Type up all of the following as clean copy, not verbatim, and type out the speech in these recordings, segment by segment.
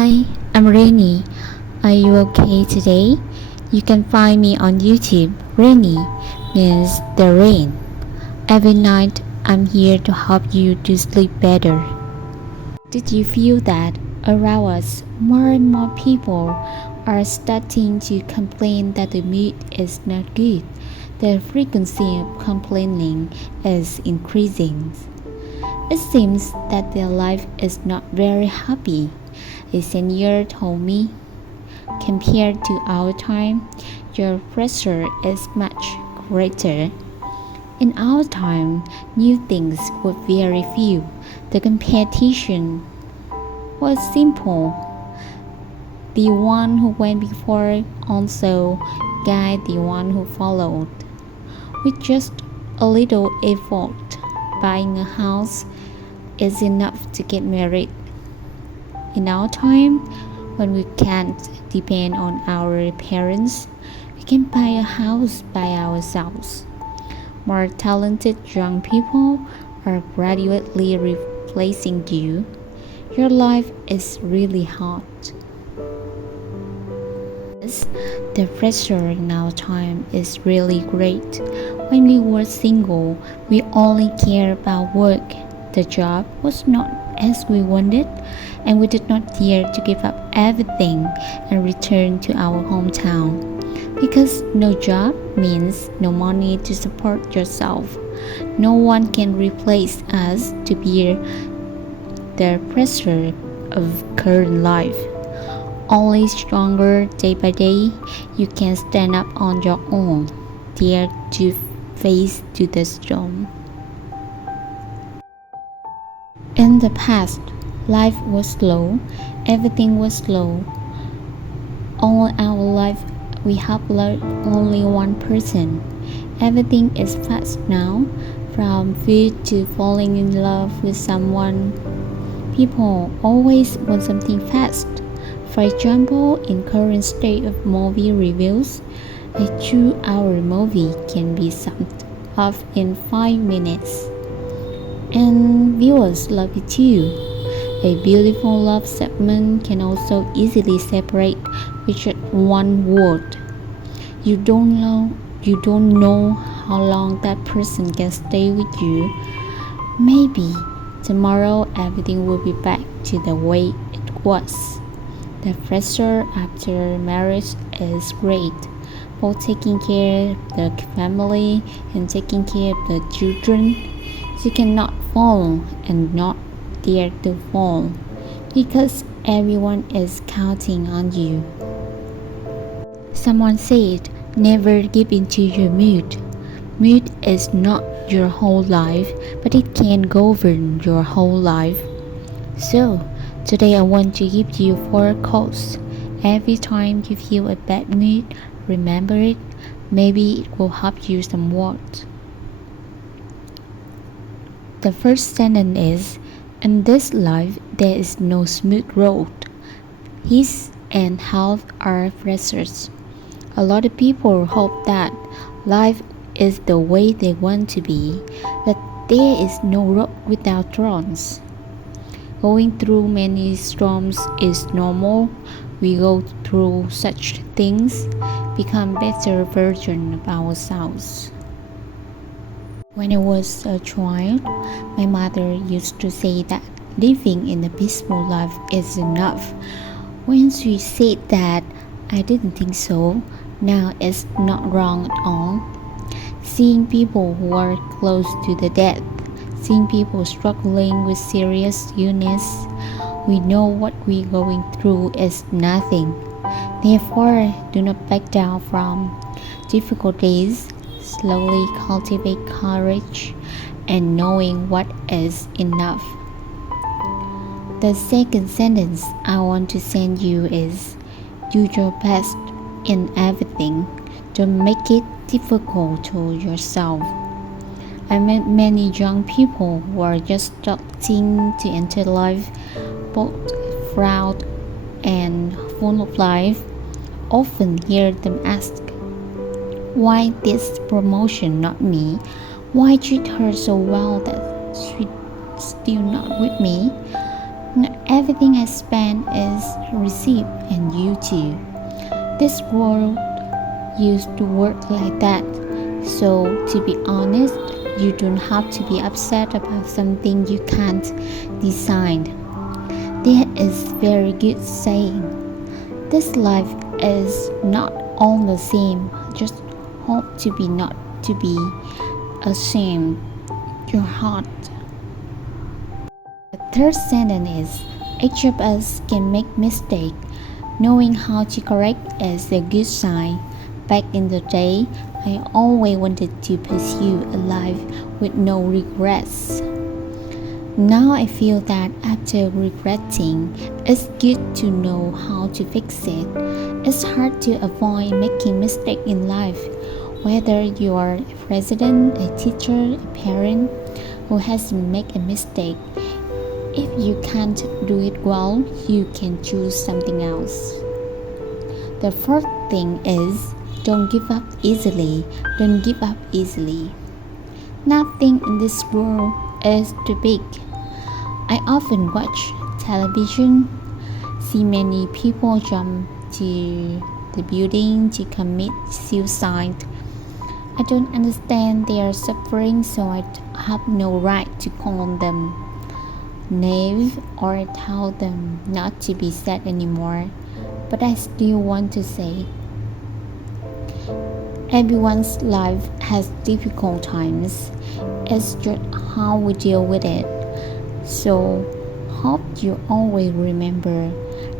Hi, I'm Rainy. Are you okay today? You can find me on YouTube. Rainy means the rain. Every night, I'm here to help you to sleep better. Did you feel that around us, more and more people are starting to complain that the mood is not good? The frequency of complaining is increasing. It seems that their life is not very happy. A senior told me, compared to our time, your pressure is much greater. In our time, new things were very few. The competition was simple. The one who went before also guide the one who followed. With just a little effort, buying a house is enough to get married. In our time, when we can't depend on our parents, we can buy a house by ourselves. More talented young people are gradually replacing you. Your life is really hard. The pressure in our time is really great. When we were single, we only cared about work. The job was not as we wanted, and we did not dare to give up everything and return to our hometown. Because no job means no money to support yourself. No one can replace us to bear the pressure of current life. Only stronger day by day, you can stand up on your own, dare to face to the storm. In the past, life was slow, everything was slow. All our life, we have loved only one person. Everything is fast now, from food to falling in love with someone. People always want something fast. For example, in current state of movie reviews, a 2-hour movie can be summed up in 5 minutes. And viewers love it too. A beautiful love segment can also easily separate with just one word. You don't know how long that person can stay with you. Maybe tomorrow everything will be back to the way it was. The pressure after marriage is great, both taking care of the family and taking care of the children. You cannot fall and not dare to fall, because everyone is counting on you. Someone said, never give into your mood. Mood is not your whole life, but it can govern your whole life. So, today I want to give you 4 quotes. Every time you feel a bad mood, remember it. Maybe it will help you somewhat. The first sentence is, in this life there is no smooth road. Peace and health are precious. A lot of people hope that life is the way they want to be, but there is no road without thorns. Going through many storms is normal. We go through such things, become better version of ourselves. When I was a child, my mother used to say that living in a peaceful life is enough. When she said that, I didn't think so. Now it's not wrong at all. Seeing people who are close to the death, seeing people struggling with serious illness, we know what we're going through is nothing. Therefore, do not back down from difficulties. Slowly cultivate courage and knowing what is enough. The second sentence I want to send you is, do your best in everything. Don't make it difficult to yourself. I met many young people who are just starting to enter life, both proud and full of life. Often hear them ask, why this promotion, not me? Why treat her so well that she's still not with me? Not Everything I spend is received, and you too. This world used to work like that. So, to be honest, you don't have to be upset about something you can't decide. There is very good saying. This life is not all the same. Just hope to be not to be ashamed. Your heart. The third sentence is each of us can make mistakes. Knowing how to correct is a good sign. Back in the day, I always wanted to pursue a life with no regrets. Now I feel that after regretting, it's good to know how to fix it. It's hard to avoid making mistakes in life, whether you are a president, a teacher, a parent who has made a mistake. If you can't do it well, you can choose something else. The fourth thing is don't give up easily. Don't give up easily. Nothing in this world is too big. I often watch television, see many people jump to the building to commit suicide. I don't understand their suffering, so I have no right to call them naive or tell them not to be sad anymore. But I still want to say, everyone's life has difficult times. It's just how we deal with it. So, hope you always remember,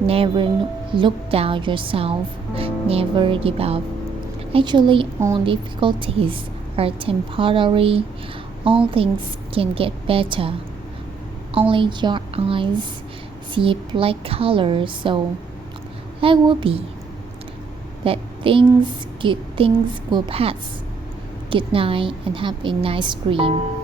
never look down yourself, never give up. Actually, all difficulties are temporary. All things can get better. Only your eyes see black color, so that will be. That good things will pass. Good night and have a nice dream.